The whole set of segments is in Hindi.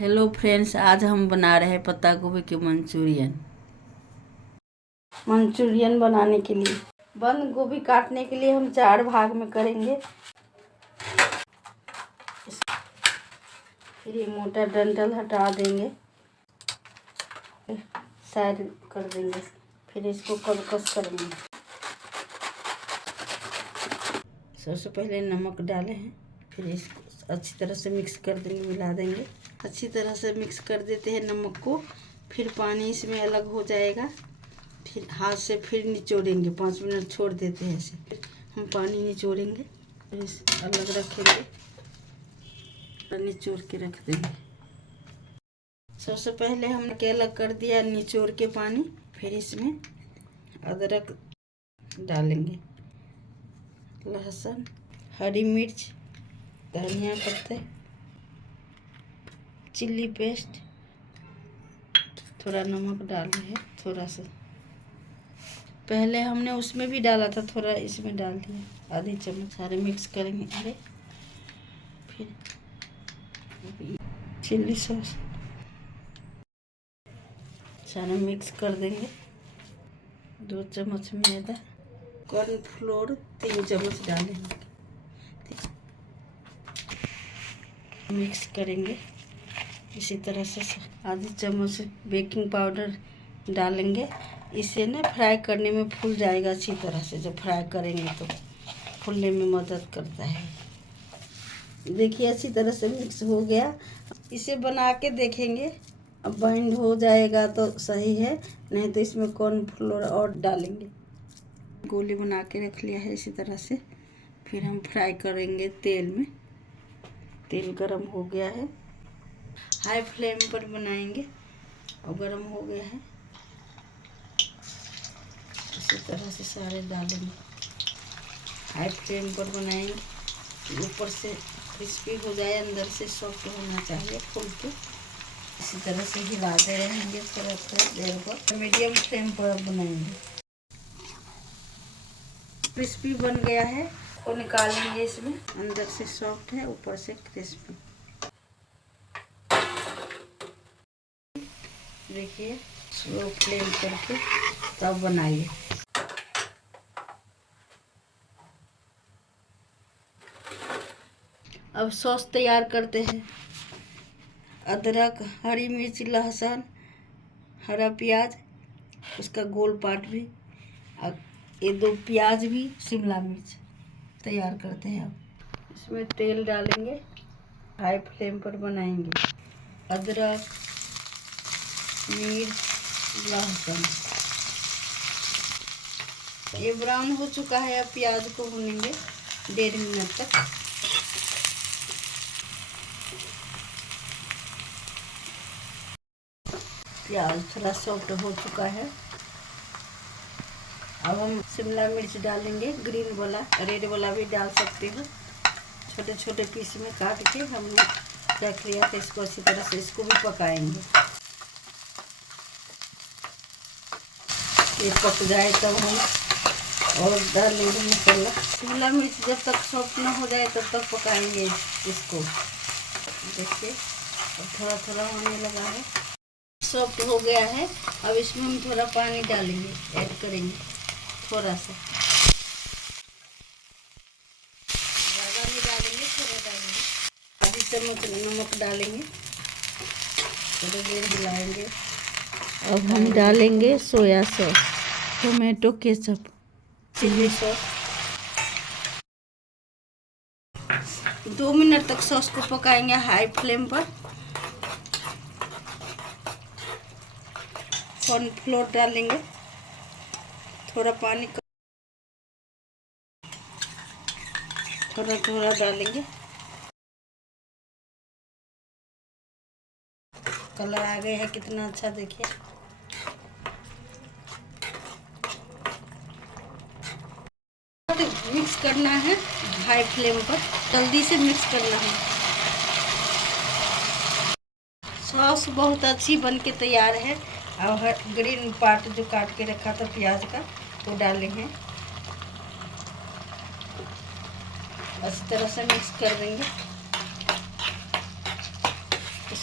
हेलो फ्रेंड्स, आज हम बना रहे हैं पत्ता गोभी के मंचूरियन बनाने के लिए बंद गोभी काटने के लिए हम 4 भाग में करेंगे। फिर ये मोटा डंठल हटा देंगे, साइड कर देंगे। फिर इसको कद्दूकस करेंगे। सबसे पहले नमक डाले हैं, फिर इसको अच्छी तरह से मिक्स कर देंगे, मिला देंगे। अच्छी तरह से मिक्स कर देते हैं नमक को। फिर पानी इसमें अलग हो जाएगा। फिर हाथ से फिर निचोड़ेंगे, 5 मिनट छोड़ देते हैं ऐसे। फिर हम पानी निचोड़ेंगे, फिर अलग रखेंगे और निचोड़ के रख देंगे। सबसे पहले हमने अलग कर दिया निचोड़ के पानी। फिर इसमें अदरक डालेंगे, लहसुन, हरी मिर्च, धनिया पत्ते, चिल्ली पेस्ट, थोड़ा नमक डाले हैं, थोड़ा सा। पहले हमने उसमें भी डाला था, थोड़ा इसमें डाल दिया, आधी चम्मच। सारे मिक्स करेंगे। अरे फिर चिल्ली सॉस सारा मिक्स कर देंगे। 2 चम्मच मैदा, कॉर्नफ्लोर 3 चम्मच डालेंगे। मिक्स करेंगे इसी तरह से। आधी चम्मच बेकिंग पाउडर डालेंगे। इसे ना फ्राई करने में फूल जाएगा अच्छी तरह से। जब फ्राई करेंगे तो फूलने में मदद करता है। देखिए अच्छी तरह से मिक्स हो गया। इसे बना के देखेंगे, अब बाइंड हो जाएगा तो सही है, नहीं तो इसमें कॉर्नफ्लोर और डालेंगे। गोली बना के रख लिया है इसी तरह से। फिर हम फ्राई करेंगे तेल में। तेल गरम हो गया है, हाई फ्लेम पर बनाएंगे और गरम हो गया है। इसी तरह से सारे डालेंगे, हाई फ्लेम पर बनाएंगे। ऊपर से क्रिस्पी हो जाए, अंदर से सॉफ्ट होना चाहिए, फूल के। इसी तरह से हिलाते रहेंगे थोड़ा थोड़ा देर पर। मीडियम फ्लेम पर बनाएंगे। क्रिस्पी बन गया है और निकालेंगे इसमें। अंदर से सॉफ्ट है, ऊपर से क्रिस्पी। देखिए स्लो फ्लेम करके तब बनाइए। अब सॉस तैयार करते हैं। अदरक, हरी मिर्च, लहसुन, हरा प्याज, उसका गोल पार्ट भी, और ये 2 प्याज भी, शिमला मिर्च तैयार करते हैं। अब इसमें तेल डालेंगे, हाई फ्लेम पर बनाएंगे। अदरक, मिर्च, लहसुन ये ब्राउन हो चुका है। अब प्याज को भूनेंगे 1.5 मिनट तक। प्याज थोड़ा सॉफ्ट हो चुका है। अब हम शिमला मिर्च डालेंगे, ग्रीन वाला, रेड वाला भी डाल सकते हो। छोटे छोटे पीस में काट के हमने रख लिया था। इसको अच्छी तरह से इसको भी पकाएंगे। ये पक जाए तब हम और डालेंगे मसाला। शिमला मिर्च जब तक सॉफ्ट ना हो जाए तब तक पकाएंगे इसको। देखिए अब थोड़ा थोड़ा होने लगा है, सॉफ्ट हो गया है। अब इसमें हम थोड़ा पानी डालेंगे, ऐड करेंगे थोड़ा सा। ज़्यादा नहीं डालेंगे, थोड़ा डालेंगे। आधी चम्मच नमक डालेंगे, थोड़ी देर हिलाएंगे। अब हम डालेंगे soya sauce, tomato ketchup, chilli sauce. 2 minute तक सॉस को पकाएंगे हाई फ्लेम पर। कॉर्नफ्लोर डालेंगे, थोड़ा पानी थोड़ा थोड़ा डालेंगे। कलर आ गया है कितना अच्छा, देखिए। मिक्स करना है हाई फ्लेम पर, जल्दी से मिक्स करना है। सॉस बहुत अच्छी बन के तैयार है। और ग्रीन पार्ट जो काट के रखा था प्याज का, वो डालेंगे। अच्छी तरह से मिक्स कर देंगे।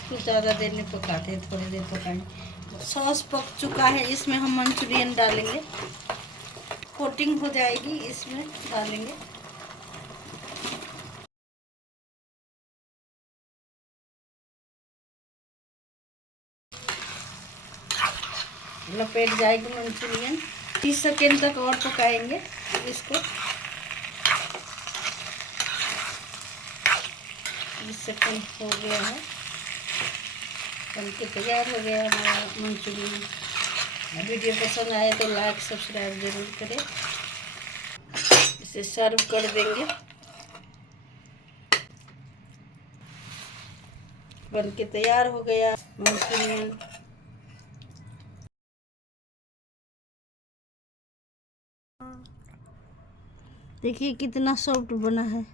इसको ज़्यादा देर नहीं पकाते हैं, थोड़ी देर पकाएंगे। सॉस पक चुका है, इसमें हम मंचूरियन डालेंगे। कोटिंग हो जाएगी, इसमें डालेंगे। लपेट जाएगी मंचूरियन। 30 सेकेंड तक और पकाएंगे इसको। 30 सेकेंड हो गया है, बनके तैयार हो गया हमारा मंचूरियन। वीडियो पसंद आए तो लाइक सब्सक्राइब जरूर करें। इसे सर्व कर देंगे। बनके तैयार हो गया मंचूरियन। देखिए कितना सॉफ्ट बना है।